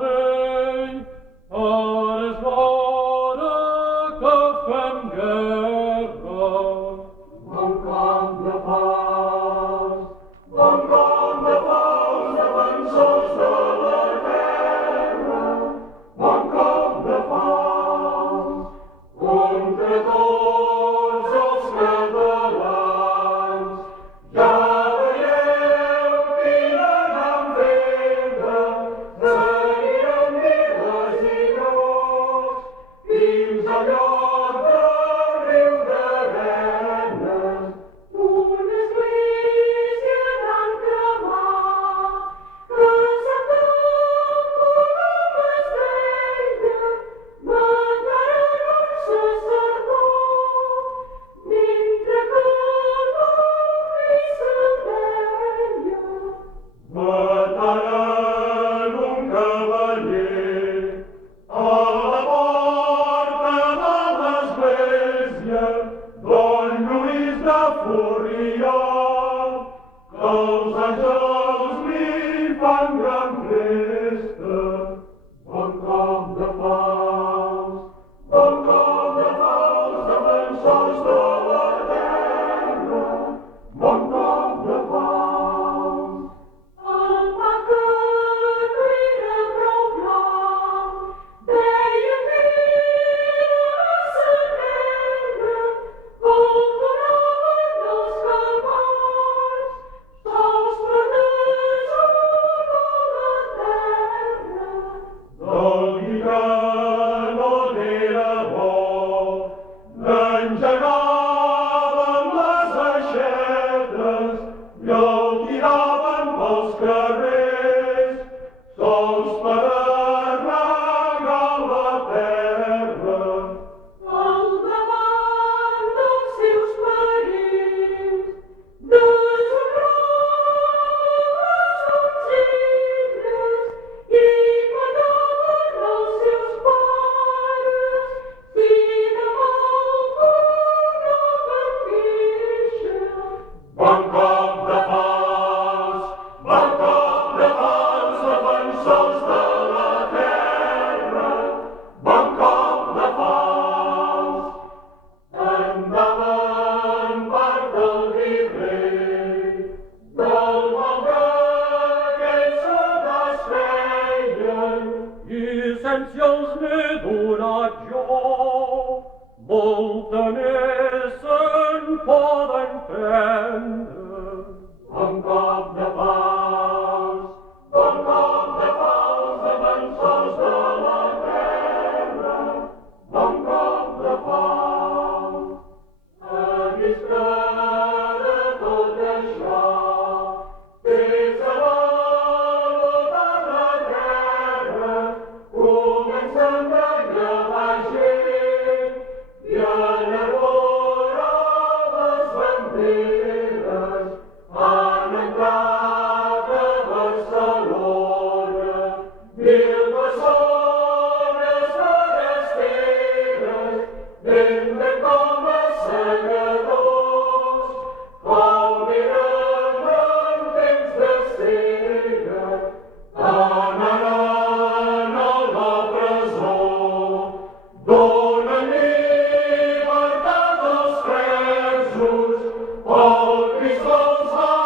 rei, are soare que fem guerra. Bon camp de pas, bon camp de pas, defensors de la terra. Bon camp de pas, contra tots els catalans. Ja veieu quina gran festa, seguirem viles i llocs, fins al lloc del riu d'Arenes. Una església van cremar, que Santa Coloma es deia, mataren un sacerdot, mentre que l'home se'n deia. Mataren un cavaller a la porta de l'església, don Lluís de Forrià, que els àngels li fan gran festa. Bon camp de pas, bon camp de pas, defensors de la terra. Bon camp de pas. El pa que no era prou blanc, deia que era massa negre, el donaven els cavalls, sols per desolar la terra. Del vi que no n'era bo, n'engegaven les aixetes i el tiraven pels carrers, sols per regar la terra. Al davant dels seus parents, deshonraven les donzelles i mataven els seus pares si de mal tornaven queixa. Bon cop de pas, bon cop de pas, defensors de la terra. Bon cop de pas. Endavant part del virrei, del mal que aquests soldats feien. I sense els n'he donat jo, molta més se'n poden prendre. Bon cop de pas, bon cop de pas, defensors de la terra. Bon cop de pas. A vista de tot això, des de dalt de la terra, comencen a llevar gent i a enarbora les banderes. Han entrat a Barcelona 1.000 persones forasteres, ben com a segadors, com eren en temps de cega. Anaran a la presó, donen llibertat als presos, el Crist els ha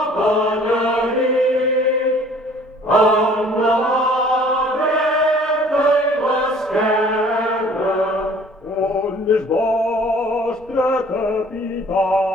beneït, amb la mà dreta i l'esquerra. On és vostre capità?